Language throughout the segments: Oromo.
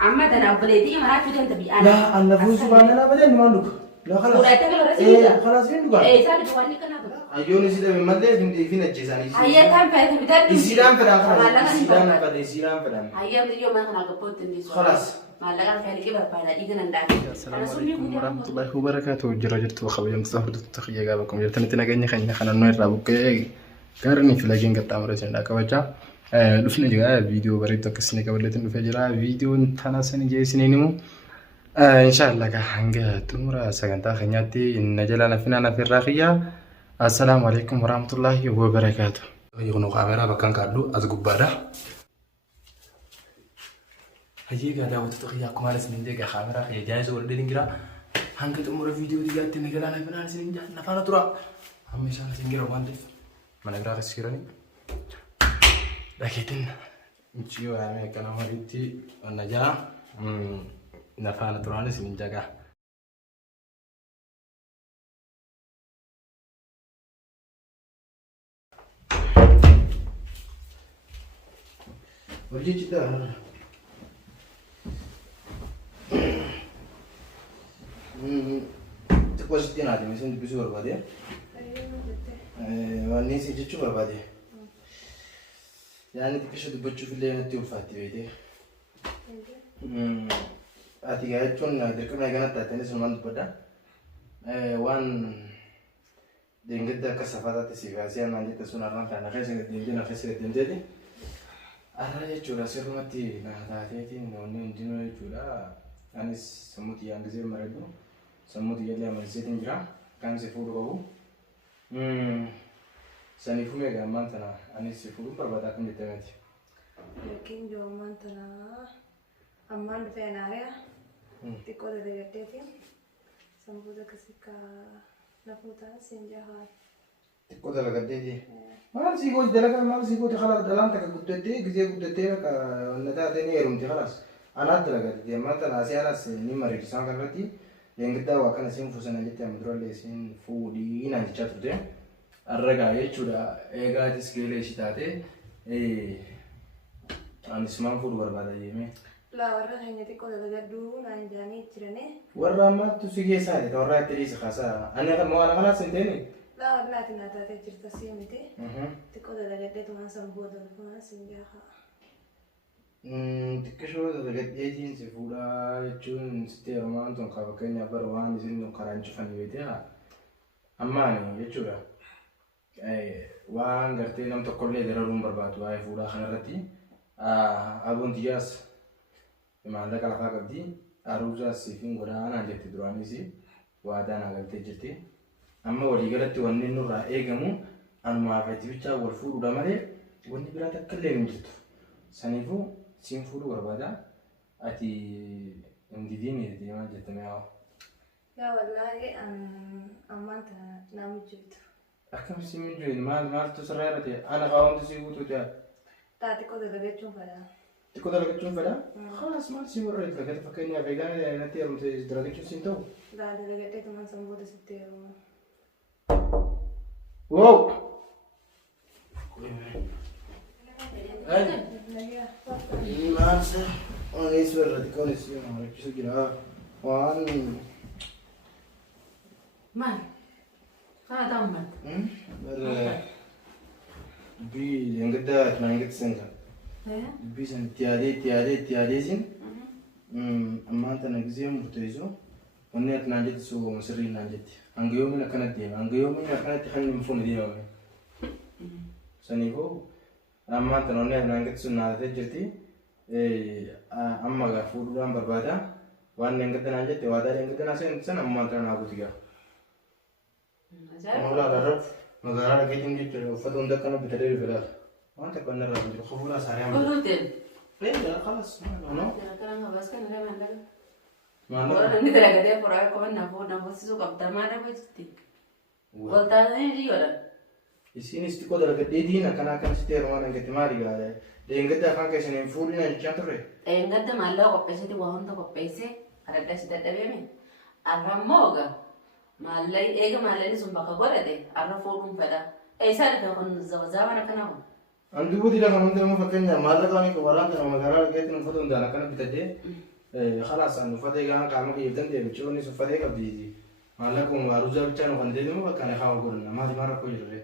عمّا أنا بلدي ما راح تجي تبي أنا لا أنا فوز بانا لا بدين ما عندك لا خلاص ولا تقول رسمي إيه خلاص فين دكان إيه سالت واني كنا أيون يصير من مدة فين الجزاني هيا كم فايت بدأت يصيران فلان خلاص ما يصيران فلان يصيران فلان هيا من اليوم أنا قبضت الناس خلاص ما لقى فعل كبر بعد إذا ندعك السلام عليكم ورحمة الله وبركاته جرجت وخبيا مستهر تخيا قابكم جرتني تناجني خني خنا نوير رابوك كارني في لاجين قطع مرسين لا كوجا لفنا جا فيديو بريد كسني قبلت إنه فجرا فيديو أنا سني جاي سنينمو إن شاء الله كهنجا تمرة سكنتا خنياتي إن جلنا فينا في الرقية السلام عليكم ورحمة الله وبركاته يغنو كاميرا بكان كارلو أزقبادا هيك هذا وتتخيل كمال سنين ديك خامرة هي جاهزة ولا دينجرا هنك تمر فيديو دي قاعد تنقل أنا فينا سنين جاه نفعنا ترى هم يشان سنجرا واندف ما نقدر أسيرني لكن نشيو يعني كلام هريتي النجاة نفعنا ترى سنين جاه وليش ده تقوى ستين عادي مثلا بزور بعدين ونيسي جتشو بعدين يعني تكشف بتشوف اللي أنا تيوم فاتي بيدي أتي قاعد شون دركم نيجانا تاتني سلمان تبدا وان دينجدا كسفاتة تسيباسي أنا عندي تسونا ران كان خيسة دينجدي أنا يجورا سيرمتي نهاتي نوني دينو يجورا أنيس سموتي عندي مريضو سموتي يلي عمل سيتين جرا كان سيفود قبو سنيفو ميجا مانتنا أنيس سيفود بربادا كم جتمتي لكن جو مانتنا أمان فينا ريا تقول ده جتتي سمبودا كسيكا نفوتا سنجها تقول ده لقديتي ما سيقول دلك ما سيقول خلاص دلان تك قدتي كذي قدتي لك النتا تاني يروم خلاص أنا أدرك دي ما تنا أسيانا سنيمة رجسان كرتي لينغدا وكان سين فوسنا جت أمدرول سين فودي نانجي شاتوتي الرجع يجودا إيجا تسكيلي شتاتي أنا سمان فود بربادا يمي لا ورا هني تقول ده جدو نانجاني ترني ورا ما تسيجي سادة ورا تريس خاصة أنا ما أنا خلاص سنتيني لا ورا تنا تجرت سيمتي تقول ده جدت ما سمبودا ما سنجها تكشوا ده قديتين سفورا يجون ستي رومان تون كابكين يبروان يزين كاران شوفني بيتها أماني يجورا وان قرتي نم تقول لي درون برباد واي فورا خنرتي أبون تياس ما عندك على فاق بدي أروجا سيفين قرانا جت دراني سي وادانا قلت جتي أما ولي قلت وني نورا إيجامو أنا ما فيتي بيتشا والفور ودمري وني بلا تكلم جت سنيفو سين فورو بربادا أتي إنديني دي ما جت معه لا والله أمان نام جبت أكمل سين جوين ما تسرعتي أنا قاوم تسيبو توجا تقول ده جتشون فلا تقول لك تشوف فلا خلاص ما تسيبو رأيت لك فكرني أبيعنا نتي أم تدرك شو سنتو لا ده جتت ما سمبودا ستي واو ما أنسى أنا يسوي الراديكال يسوي ما أعرف شو كذا وان ما هذا أمك بر بي ينقدر ما ينقدر سنجا بي سن تيادي سن أما أنت نجزيهم بتويزو ونيت ناجت سو مسرين ناجت أنجيومي نكنت ديم أنجيومي نكنت خلني مفهوم ديم سنيكو أما أنت نونيت ناجت سو نادت جرتي أما غفور دام بربادا وان نجد ناجت وادار نجد ناسين سن أما أنت نابوتيا أنا لا أعرف مغارا لكن جت فتون ده كانوا بتدري فلا ما أنت كنا رأينا خفولا ساريا قلتين لا خلاص ما كلامها بس كان لا ما لك ما ولا ندري كده فرا كمان نفو سيسو كبتر ما ده بجتي قلت هذا يجي ولا isiin isti qoda laga deediina kana kan sitte romaana ngati maari gaada deengada kan keessan hin fuudhina jechaan turre deengada maallaa qopheessite waa hunda qopheesse adda si dadhabeeme arramooga maallaa eega maallaan sun bakka godhate arra fuudhuun fedha eessaa dhufe kun zabaana kana kun Antu budi dah kamu tu fakirnya malah kau ni kewaran tu nama gara kita ni foto undang akan kita je. Khalas anu foto yang kamu kita ni bicu ni foto yang kabiji. Malah kau maruza bicara nak ande ni bukan yang kau kurang. Nama di mana kau jadi.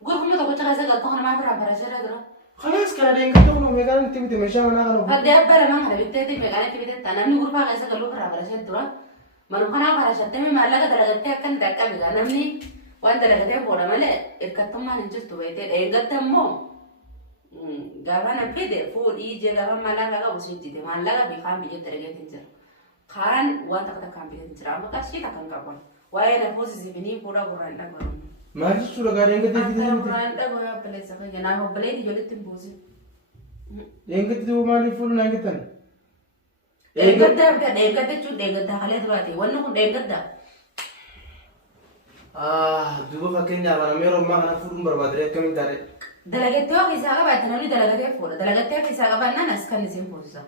Gue punya tak cakap saya kalau kau nama berapa rasa dah tu. Khalas kalau dia ingin tu nak mereka ni tiba-tiba macam mana kalau. Pada apa memang ada betul mereka ni tiba-tiba tanam ni grup apa saya kalau berapa rasa tu. Manusia nak rasa tapi malah kalau kita akan dekat juga namni. Wanda la kete boda male irkatumma ninjustu wete engatammo gavana pede fu ije gava malaga ga usiti de malaga bi kham bi terege tinjar khan wanta kata kam bi tinjar amma kashi ta kan kapon waye na fosi zibini pura guranda gorum Mari sudah gara yang kita anta guranda goya pele sa kan na ho pele di joletin bozi yang kita tu mari full nangitan enggadda chu enggadda hale durati wannu ko enggadda Dua fakirnya mana mero mana full berbadre kami tare. Dalagateo kisaga batana ni dalagateo fora dalagateo kisaga banana skan sim posa.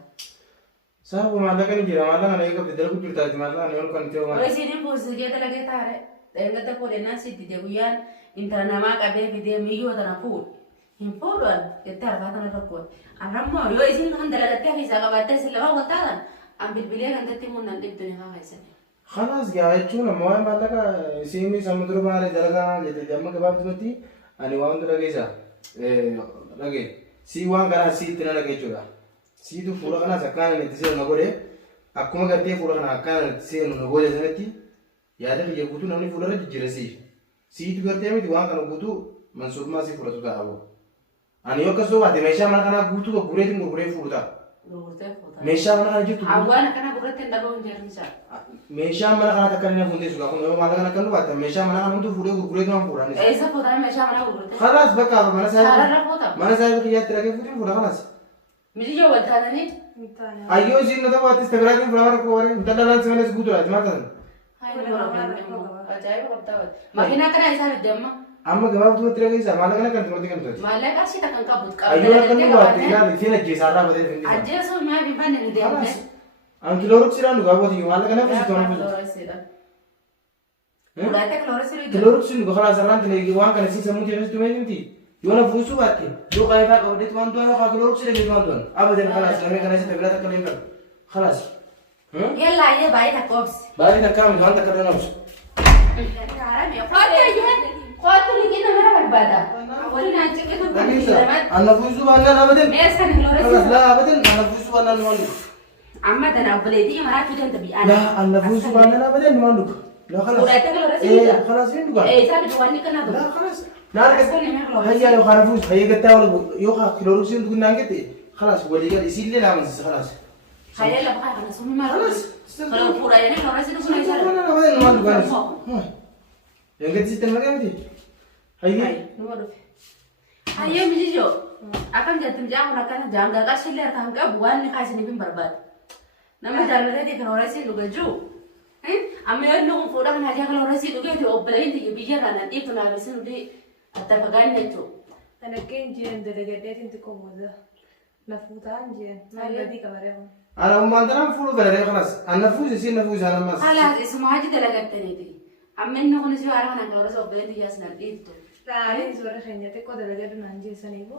Sahabu malah kan kira malah kan eka bedel ku cerita malah ni orang kan tiaw malah. Oi sini posa dia dalagatare. Enggadda pole nasi di deguyan intara nama kabe video miyo tana put. Himpodan yetar batana rakot. Aramma yo sini kan dalagateo kisaga batana silama wataran. Ambil bilia kan tetimun nanti dunia kaisane. Khalas gaya cuma mau malah kan sini samudra mana jalan jadi jamma kebab tu mati. Ani wang tu lagi sah. Lagi. Si wang kan si tina lagi cura. Si tu pura kan sekarang ni tisi orang nagore. Aku mah kerja pura kan akan tisi orang nagore zanati. Ya ada kerja butuh namanya pura tu jerasi. Si tu kerja ni wang kan butuh mansur masih pura tu tak tahu. Ani okas tu ada mesya mana kan butuh tu gure tu gure pura. Mesya mana kan itu. Awan kan gure tu ndago unjar misal. Mesya mana kan tak kerana funde suka. Kalau malah kan kan lupa. Mesya mana kan tu gure tu orang pura ni. Esa pura mesya mana gure tu. Khalas bakal mana saya. Sarana pura. Mana saya kerja terakhir funde pura khalas. Mesti jauh dah ni. Ayo sih nada buat Instagram flower ko orang. Entah dalam sebenarnya sebutu aja macam. Hai orang ajaib korta. Makina kan esa jamma. Amma kebab tu terakhir sah. Malah kan tu kan tu. Malah kasih takkan kabut. Ayo kan tu buat. Tinggal di sini je sarah pada sini. Aja so mah bimbang ni dia. Ang kilorok sila nu gabo di malah kan apa sih tuan apa? Udah tak keluar sih. Kilorok sila nu kalau sarah nanti lagi uang kan sih semua jenis tu macam ni. Yona fusu bati. Jo kaya pak udah tuan tuan apa kilorok sila lagi tuan tuan. Apa jadi kalas kami kan sih terbelah tak kalian kan. Kalas. Ya lah ya baik tak kops. Baik tak kami kan tak kalian harus. Kau tu lagi nama berbeda. Awalnya nanti kita Lagi sah. Anak fusu mana apa den? Eskan keluar Kalas sih. lah apa den? Anak fusu mana nuandu? Amma dan aku beli dia marah tu dan tapi Lah anak fusu mana apa den nuandu? Lah kalas. Udah tak keluar sih. Kalas ini juga. Saya tuan ni kena tu. Lah kalas. Nah, هيا لو خرفوش هيا قتاول يوخا كلوروكسين تقول نانجتي خلاص ولي قال يصير لي لا من خلاص هيا لا بقى انا سمي ما خلاص kalau pura ini kalau rasa itu انا بدل ما تقول yang kecil tenaga mesti هيا هيا مجيجو akan jatim jam rakan jam gagal siler tangga buan ni kasih ni berbat nama jalan tadi kalau rasa juga ju ambil nung pura kan aja kalau rasa juga di operain di bijar nanti pun habis nanti atau bagaimana itu أنا كين جين دلقيت أنت كومودا نفوتان جين ما يدي كبرهم أنا ما أدري فلو بره خلاص النفوس يصير نفوس أنا ما خلاص اسمه هاجي دلقيت تاني أمين نكون نسيو أنا هنا kalau rasa operain di jasna itu لا أنا زور خيني تكو دلقيت نانجي سنيبو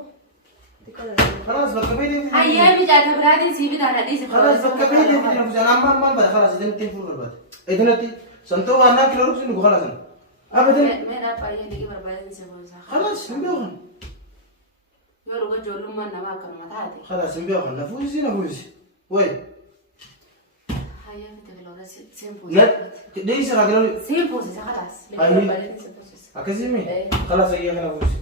تكو دلقيت خلاص بكبير هيا بيجات برادين سيبي ده ندي خلاص بكبير في نفوس أنا ما بره خلاص إذا نتين فلو برباد إذا نتي سنتو أنا كلوروكسين نقول خلاص أنا أبدا मैं ना पाई है लेकिन बर्बाद से बोल सा خلاص نبيعهم यो लोग जो लुम ना वा कर मत आते خلاص نبيعهم نفوسي نفوسي وين هيا بتقول سيم بوز لا ليش راجل سيم بوز خلاص أي. برباد سيم بوز أكسيمي خلاص هي نفوسي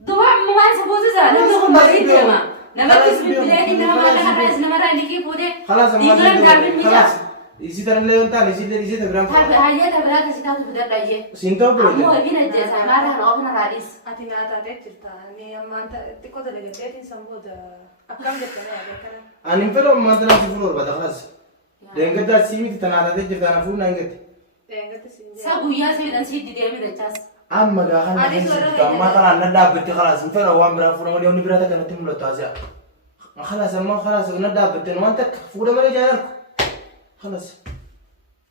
دوا ما سيم بوز زا نحن مريض ما نما خلاص بس بالبلاد إنما ما لها رأس نما رأي لكي بوده خلاص يقولون داربين ميجا خلاص इसी तरह ले उनता इसी तरह هذا هيا تبراد سيتا تبدأ رأيه सिंतो أمو बोले أبينا الجزء ما رح نقفنا رئيس أتينا تاتي ترتا ني أما أنت تكو دلقيت أنت سمبودا أكمل جتنا يا بكرة أنا نفلو ما تنا سفلور بدأ خلاص لأنك ده سيمي تناها ده جدا أنا فول نانجت تيجي تسينجي سابويا سيدان سيد دي أمي دجاس أما ده خلاص ما خلاص ندا بتي خلاص نفلو وام برا فول ما ديوني برا تكنا تملو تازيا خلاص أما خلاص ندا بتي نوانتك فول ما يجارك خلاص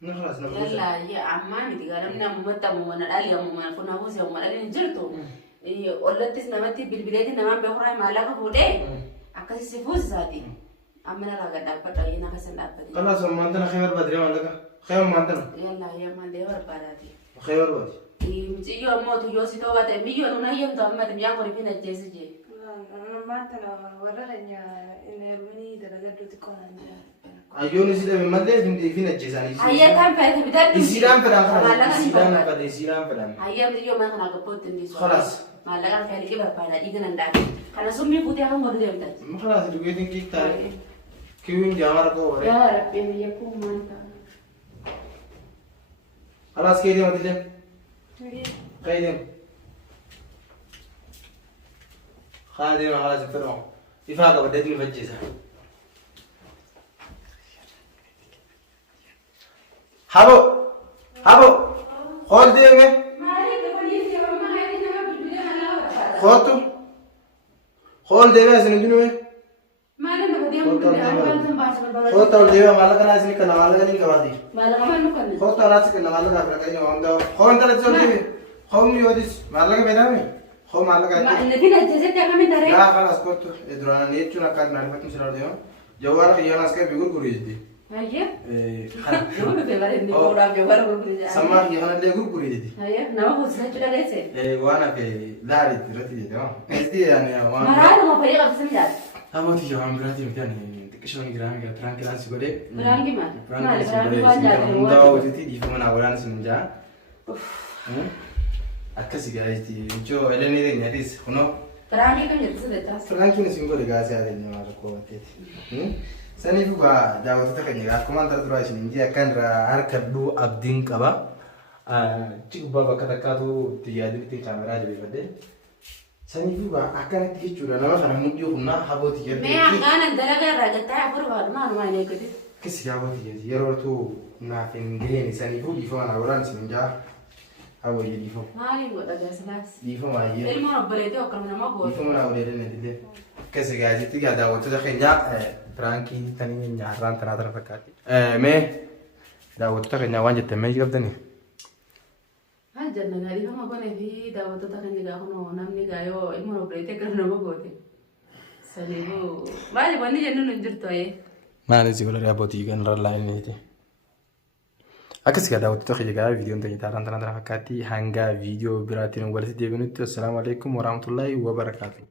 خلاص نفوز يلا يا عمامي دي قال لنا ممتع ممن الالي ممن كنا هو زي ممن الالي نجرتو ollattis namatti bilbileetiin namaan beekuraa maallaqa fuudhee akkasii si fuusisaati. Amma narraa gad dhaabbadha yennaa kasan dhaabbate. Kanaas maantana khaybar badree maallaqa khaybar maantana. Yallaa yammallee barbaadaati. Khaybar badi. Muciyyoo ammoo tuyyoo si ta'uu baate biyyoon una eeyyamtu ammati biyyaa kun ifin ajjeesi jee. Maanta warra keenya inni heerumanii dalagaddu xiqqoonaan jira. Ayyoon isi dhabe malee ifin ajjeesanii. Hayya kan fayate bitadhu. Isiidhaan fedhan kana isiidhaan fedhan. Hayya muciyyoo mana kana gabbootti hin dhiisu. Khalaas. Maallaqaan fayate barbaada dhiiga nan dhaate. Kana summii fuutee akka godhu deemtati. Khalaas dhugeetiin kiiktaare. Kiwin jaamara koo waree. Yaa rabbi biyya kuu maanta. Khalaas kee deemati leen. Qaydem. Qaydem خلاص فرعون. إفاقة بدأت مفجزة. حبو خول ديمه. خوتو خول ديمه سندوني. خوتو ديمه مالك ناس نكنا مالك نيجي Maallaqaa maal nu kenna? خوتو ناس نكنا مالك نافرة كذي وهم ده خون ترى تسولي. خون يوديس مالك بيدامي. خون مالك أنت. Natiin ajjeesatti akkamiin daree? لا خلاص كنت إدرانا نيتشو نكاد نعرف كم سنة ديو. جوارك ياناس كيف بيقول كوريجي. Hayya. خلاص. Yoo nu beekaa inni boodaan beekaa gurguree jira. سما يانا اللي يقول كوريجي. Hayya nama fuusisaa dhageesse. وانا في لاري ترتي تمام. إستي يعني وانا. Maraaduma fayyee qabsisan jaal. أبغى تيجي عم براتي متاني تكشون جرامي كده برانك لانس كده. Biraangi maal? Maali برانك biraangi waan سيجا jaallatu مداو waan. تيجي دي فمنا أولان سنجا. أكسي جاي تي جو إلني ده نياتيس خنو. Biraangi kam jirtu sideetas. Franki ni singo de gasi ada ni mara ko tete. Sani fuga dawo ta kan ya kuma tar tura shi inji akan ra harkar du abdin kaba. Cik baba kata kato tiyadi ti kamera je bade. Sani fuga akan ti chura nama kana mudi kunna habo tiyadi. Mee hangaanan dalagaa irraa gattaa afur baadhumaan waan eeggate. Kisi habo tiyadi yeroo tu na fingene ni sani fugi fo na oran sinja. Habo yi fo. Maaliin godha gaasilaas? Di fo ma yi. Ilmoon obboleetee akkam nama Di goote. fo na odele ne dile. Kisi gaji ti ga dawo ta kenya Franki tani nyarran tana tara fakkaati. Me daawwattoota keenya waan jette mee qabdani? Haa janna gaarii nama godhee fi daawwattoota keenya gaafa namni gaayoo ilmoon obboleetee akkam nama goote. Saniifuu maali wanni jennuun hin jirtu ayee. Maali si godhanii abbootii kan irra laayiniiti. Akkasii gaa daawwattoota keenya gaa viidiyoon ta'e taaraan tana tara fakkaatti hanga viidiyoo biraatiin walitti deebinutti assalaamu alaikum warahmatullaahi wabarakaatu.